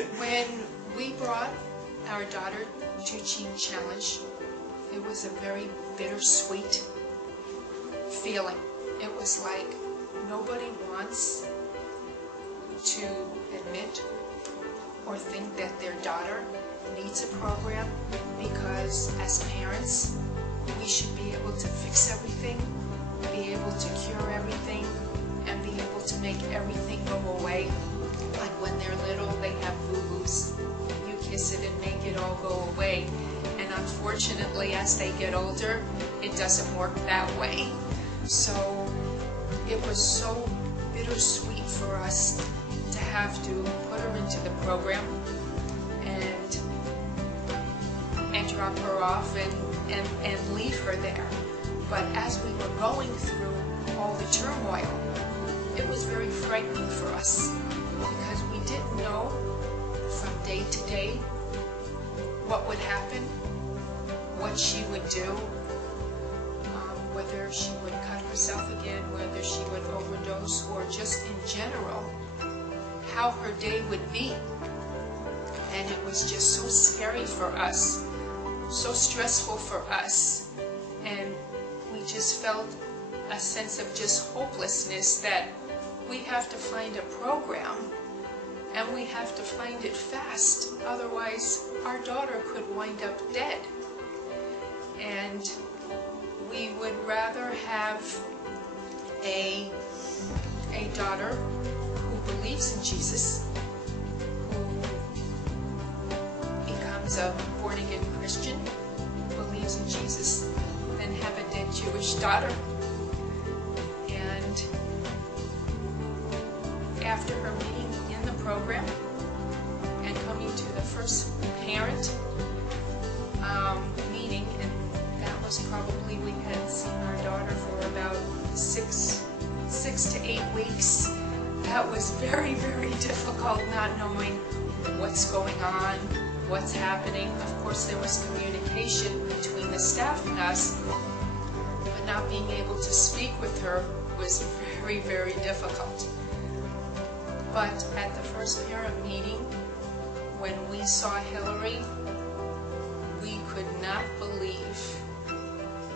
When we brought our daughter to Teen Challenge, it was a very bittersweet feeling. It was like nobody wants to admit or think that their daughter needs a program, because as parents, we should be able to fix everything, be able to cure everything, and be able to make everything go away. Like when they're little, they have boo-boos. You kiss it and make it all go away. And unfortunately, as they get older, it doesn't work that way. So it was so bittersweet for us to have to put her into the program and drop her off and leave her there. But as we were going through all the turmoil, it was very frightening for us, because we didn't know from day to day what would happen, what she would do, whether she would cut herself again, whether she would overdose, or just in general, how her day would be. And it was just so scary for us, so stressful for us, and we just felt a sense of just hopelessness that we have to find a program, and we have to find it fast, otherwise our daughter could wind up dead. And we would rather have a daughter who believes in Jesus, who becomes a born-again Christian, believes in Jesus, than have a dead Jewish daughter. And after her meeting in the program and coming to the first parent meeting, and that was probably, we had seen our daughter for about six to 8 weeks. That was very, very difficult, not knowing what's going on, what's happening. Of course, there was communication between the staff and us, but not being able to speak with her was very, very difficult. But at the first parent meeting, when we saw Hillary, we could not believe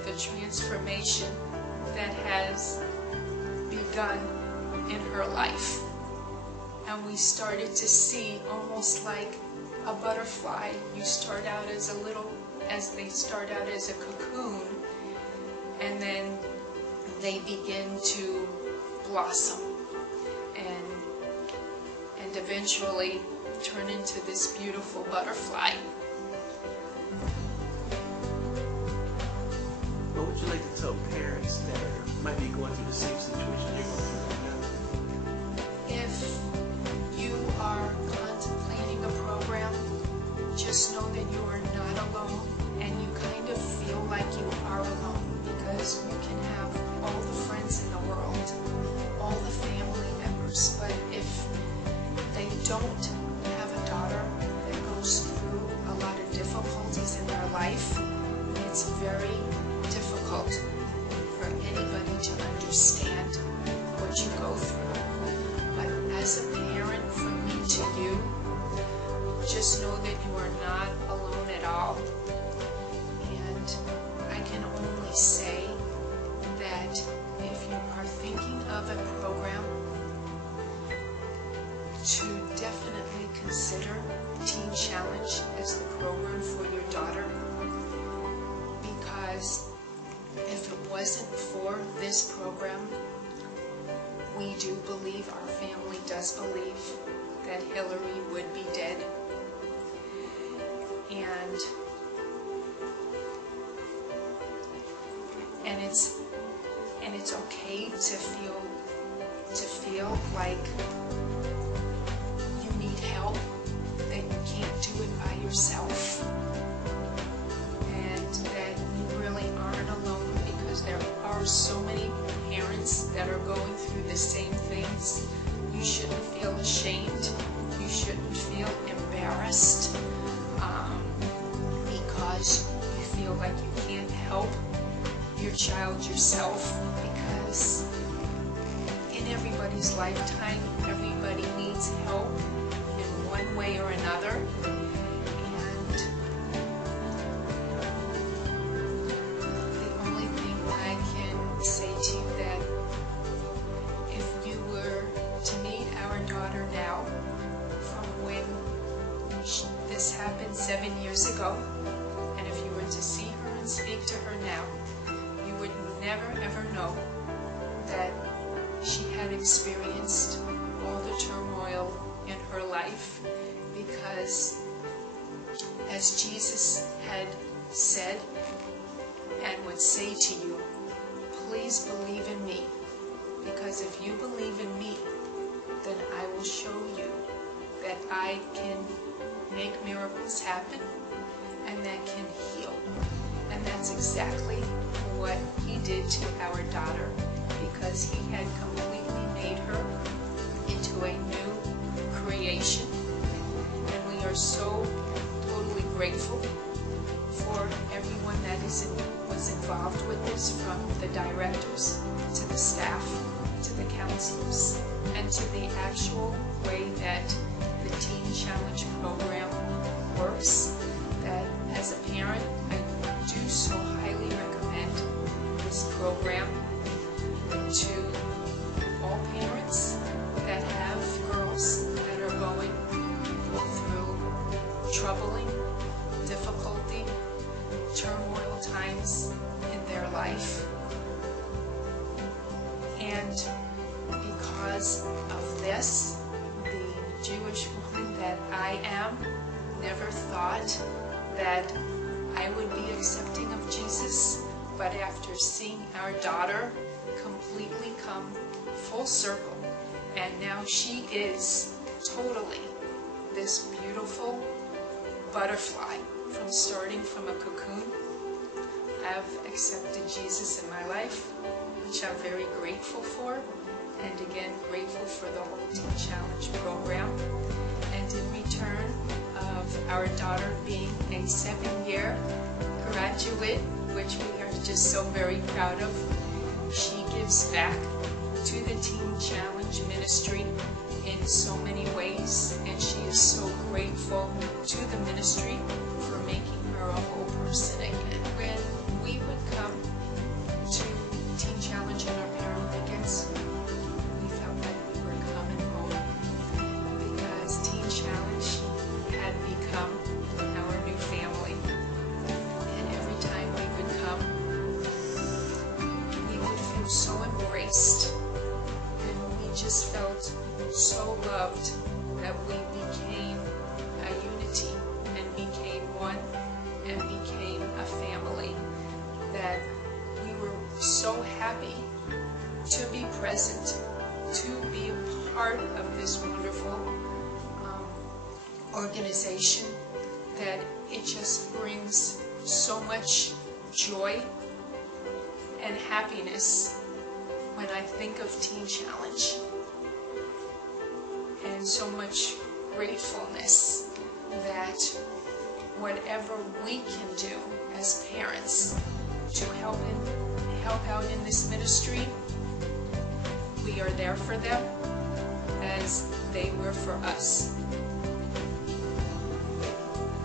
the transformation that has begun in her life. And we started to see, almost like a butterfly, you start out as they start out as a cocoon, and then they begin to blossom and eventually turn into this beautiful butterfly. What would you like to tell parents that might be going through the same situation you're going through right now? If you are contemplating a program, just know that you are not alone, and you kind of feel like you are alone, because you can have all the friends in the world, all the family members, but if they don't have a daughter that goes through a lot of difficulties in their life, it's very difficult for anybody to understand what you go through. But as a parent, from me to you, just know that you are not alone at all. And I can only say that if you are thinking of a program, to definitely consider Teen Challenge as the program for your daughter, because if it wasn't for this program, we do believe, our family does believe, that Hillary would be dead. And it's okay to feel like you need help, that you can't do it by yourself, and that you really aren't alone, because there are so many parents that are going through the same things. You shouldn't feel ashamed. You shouldn't feel embarrassed because you feel like you can't help your child yourself, because in everybody's lifetime, everybody needs help in one one way or another. And the only thing I can say to you that if you were to meet our daughter now, from when this happened 7 years ago, and if you were to see her and speak to her now, you would never ever know that she had experienced all the turmoil in her life, because as Jesus had said and would say to you, please believe in me, because if you believe in me, then I will show you that I can make miracles happen and that can heal. And that's exactly what he did to our daughter, because he had completely made her into a new creation. And we are so totally grateful for everyone that was involved with this, from the directors to the staff to the counselors and to the actual way that the Teen Challenge program works. That as a parent, I do so highly recommend this program to all parents that have girls that are going through troubling, difficulty, turmoil times in their life. And because of this, the Jewish woman that I am never thought that I would be accepting of Jesus, but after seeing our daughter completely come full circle, and now she is totally this beautiful butterfly from starting from a cocoon. I've accepted Jesus in my life, which I'm very grateful for, and again grateful for the whole Teen Challenge program. And in return of our daughter being a 7-year graduate, which we are just so very proud of, she gives back to the Teen Challenge ministry in so many ways, and she is so grateful to the ministry for making her a whole person again. When we would come to Teen Challenge and our parent weekends, we felt like we were coming home, because Teen Challenge had become our new family. And every time we would come, we would feel so embraced, and we just felt so loved that we became a unity and became one and became a family, that we were so happy to be present, to be a part of this wonderful organization, that it just brings so much joy and happiness when I think of Teen Challenge, and so much gratefulness that whatever we can do as parents to help out in this ministry, we are there for them as they were for us.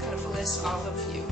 God bless all of you.